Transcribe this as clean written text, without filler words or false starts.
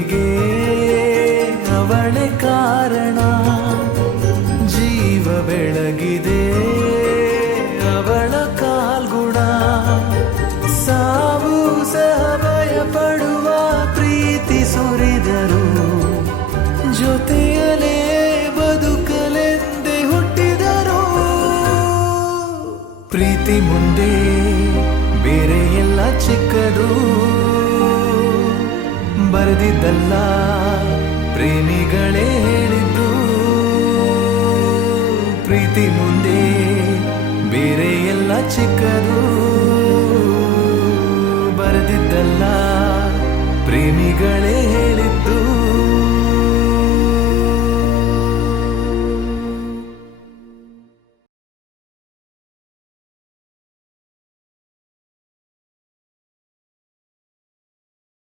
ಪ್ರೀತಿಗೆ ಅವಳೆ ಕಾರಣ. ಜೀವ ಬೆಳಗಿದೆ ಅವಳ ಕಾಲ್ಗುಣ. ಸಾವು ಸಹ ಭಯ ಪಡುವ ಪ್ರೀತಿ ಸುರಿದರು. ಜೊತೆಯಲೇ ಬದುಕಲೆಂದೇ ಹುಟ್ಟಿದರು. ಪ್ರೀತಿ ಮುಂದೆ ಬೇರೆ ಎಲ್ಲ ಚಿಕ್ಕದು. ಬರೆದಿದ್ದಲ್ಲ ಪ್ರೇಮಿಗಳೇ ಹೇಳಿದ್ದು. ಪ್ರೀತಿ ಮುಂದೆ ಬೇರೆ ಎಲ್ಲ ಚಿಕ್ಕದು. ಬರೆದಿದ್ದಲ್ಲ ಪ್ರೇಮಿಗಳೇ